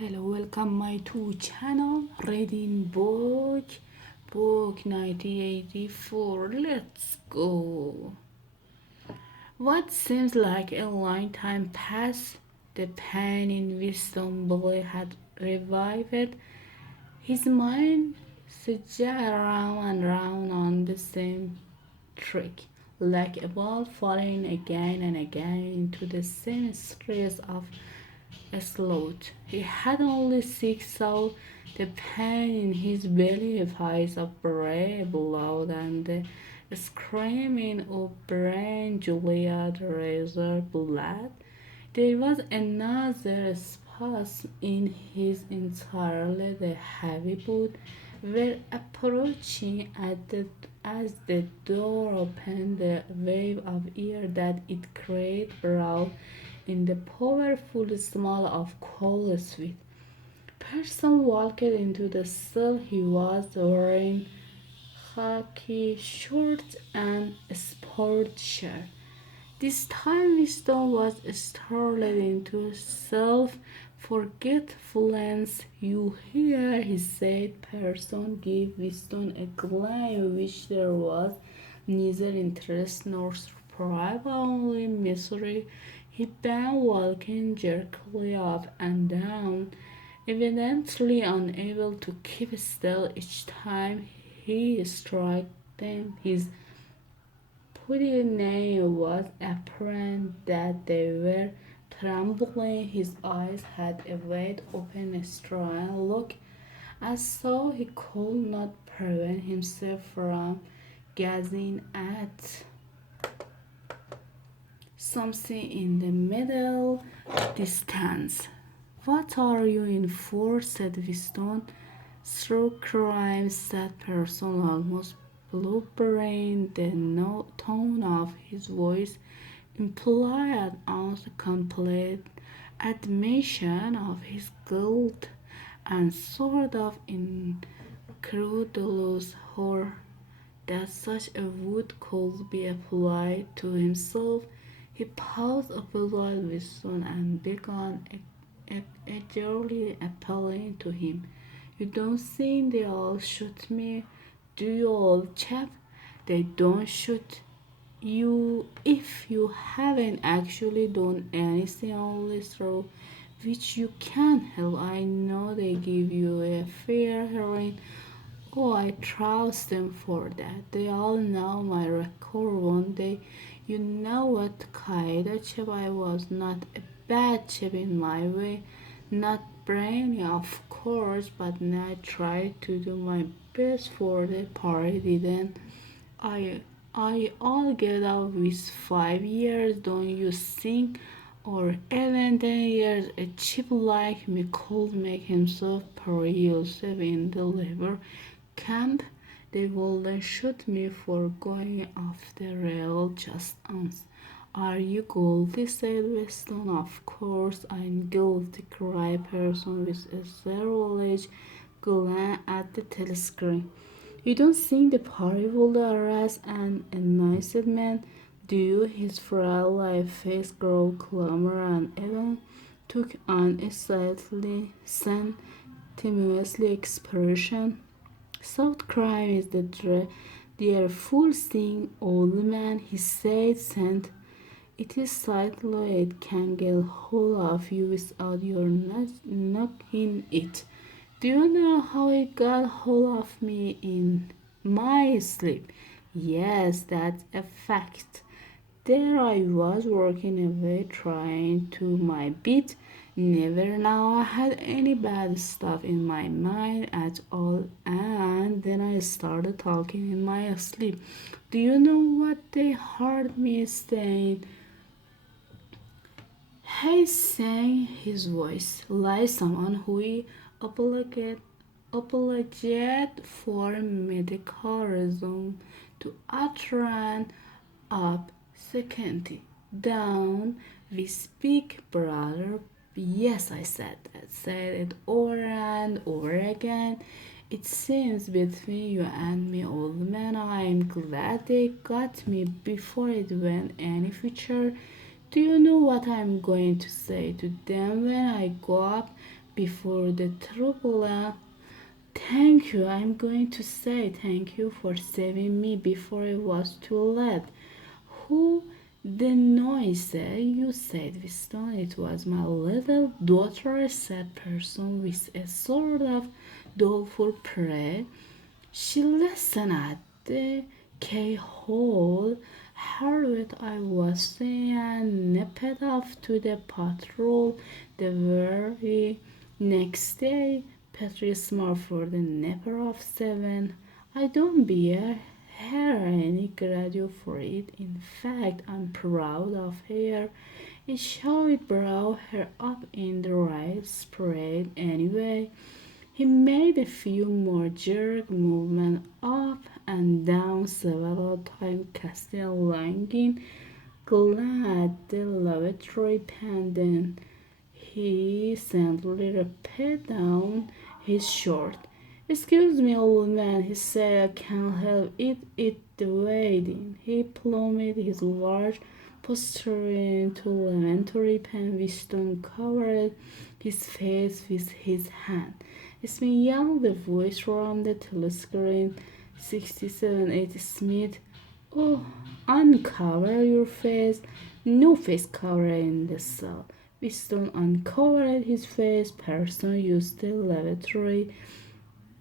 Hello, welcome my to channel Reading Book 1984. Let's go. What seems like a long time passed. The pain in wisdom boy had revived. His mind surged round and round on the same trick, like a ball falling again and again into the same stress of a slot. He had only six, so the pain in his belly fires of brave blood and the screaming of brain Juliet razor blood. There was another spasm in his entirely the heavy boot were approaching as the door opened. The wave of air that it created brought in the powerful smell of coal sweat. Person walked into the cell. He was wearing khaki shorts and a sport shirt. This time Wisdom was startled into self-forgetfulness. You hear, he said. Person gave Wisdom a glance in which there was neither interest nor surprise, only misery. He began walking jerkily up and down, evidently unable to keep still. Each time he struck them, his it was apparent that they were trembling. His eyes had a wide open, strained look, as though he could not prevent himself from gazing at something in the middle distance. "What are you in for?" said Wiston. Through crime, said Person, almost blubbering. The tone of his voice implied an complete admission of his guilt and sort of incredulous horror that such a would could be applied to himself. He paused a little Wilson and began eagerly appealing to him. "You don't think they all shoot me, do you, old chap? They don't shoot you if you haven't actually done anything, only through which you can't help. I know they give you a fair hearing. Oh, I trust them for that. They all know my record, won't they? You know what kind of chap I was. Not a bad chap in my way. Not brainy, of course, but I tried to do my best for the party, didn't I? I'll get out with 5 years, don't you think? Or even 10 years. A chap like me could make himself pretty useful in the labor camp. They wouldn't shoot me for going off the rail just once. Are you guilty? Said Weston. Of course I'm guilty, cried Person with a savage glance at the telescreen. You don't think the party would arrest an innocent man, do you? His frail light face grew calmer and even took on a slightly sentimentally expression. Soft crime is their full thing, old man, he said, sent. It is slightly it can get hold of you without your knocking it. Do you know how it got hold of me in my sleep? Yes, that's a fact. There I was working away trying to my bit. Never now I had any bad stuff in my mind at all, and then I started talking in my sleep. Do you know what they heard me saying? Hey, sang his voice like someone who apologized for medical reason to utterance up second down. We speak, brother. Yes, I said that. Said it over and over again. It seems between you and me, old man. I'm glad they got me before it went any further. Do you know what I'm going to say to them when I go up? before the turbulence. Thank you. I'm going to say thank you for saving me before it was too late. Who the noise? You said, Winston. It was my little daughter, said person with a sort of doleful pride. She listened at the keyhole, heard what I was saying, and nipped off to the patrol the very next day. Petri smart for the nipper of 7. I don't bear her any gratitude for it. In fact, I'm proud of her. It showed brought her up in the right spirit anyway. He made a few more jerk movements up and down several times, casting a longing glance at the lavatory pendant. He suddenly rapped down his shirt. Excuse me, old man, he said, I can't help it. It's the waiting. He plumed his large posterior into lavatory pen. Winston covered his face with his hand. It's me, yelled the voice from the telescreen. 6780 Smith. Oh, uncover your face. No face cover in the cell. Winston uncovered his face. Person used the lavatory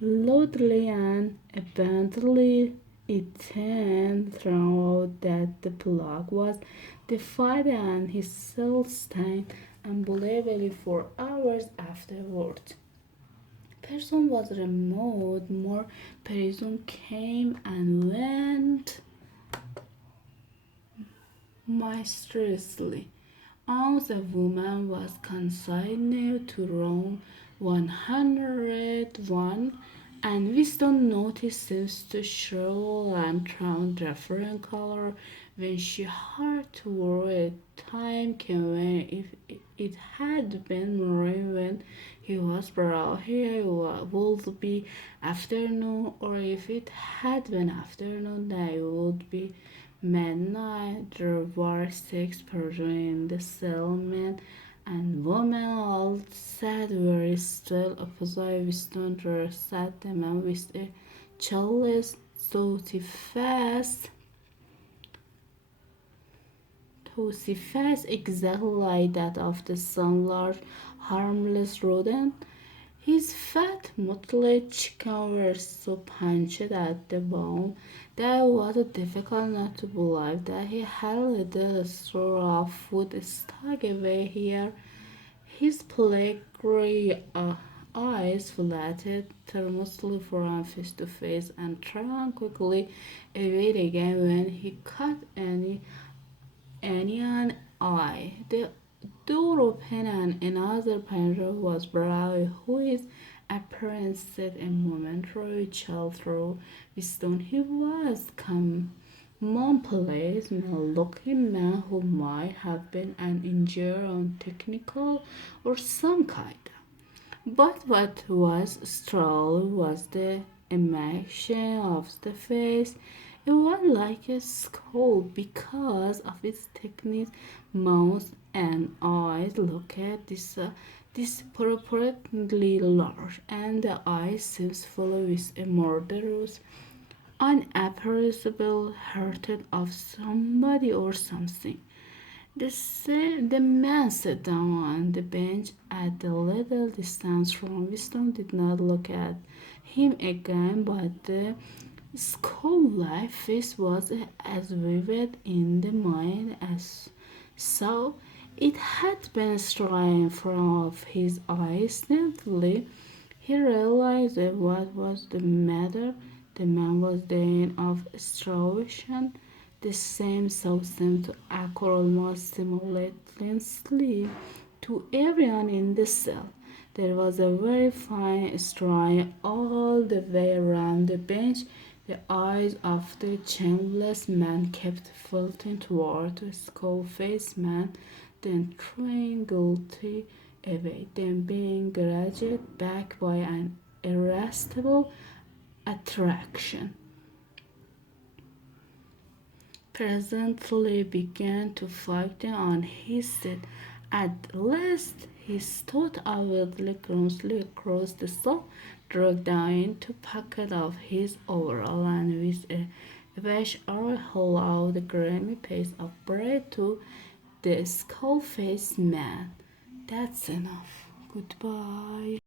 loudly and abundantly. It turned out that the plug was defied and his cell stank unbelievably for hours afterward. Person was removed. More person came and went mysteriously. As a woman was consigned to room 101, and Winston noticed seems to show and turn different color when she heard to worry. Time came when if it had been morning when he was brought here would be afternoon, or if it had been afternoon they would be midnight. There were 6 persons in the cell, men and women, all sat very still. Opposite Winston there sat the man with a childless, saucy face. Toothy face exactly like that of the some large, harmless rodent. His fat, motley chicken were so punched at the bone that it was difficult not to believe that he had a little store of food stuck away here. His plague gray eyes flitted thoughtlessly from face to face and turned quickly away again when he caught an eye. The door opened and another passenger was brought, who his appearance set a momentary chill through Winston. He was commonplace, looking man who might have been an engineer on technical or some kind. But what was struck was the emaciation of the face. It was like a skull because of its thickness, mouth and eyes looked disproportionately large, and the eyes seemed full with a murderous, unapprehensible hatred of somebody or something. The man sat down on the bench at a little distance from Winston, did not look at him again, but the skull-like face was as vivid in the mind as so. It had been stricken from his eyes. Instantly, he realized what was the matter. The man was dying of starvation. The same thought seemed to occur almost simultaneously to everyone in the cell. There was a very fine stripe all the way around the bench. The eyes of the chainless man kept floating toward the skull-faced man, then throwing guilty away, then being gradually back by an irresistible attraction. Presently began to fight on his seat At last he stood avidly clumsily across the sofa, dragged down into pocket of his overall, and with a basher allowed the grimy piece of bread to the skull-faced man. That's enough. Goodbye.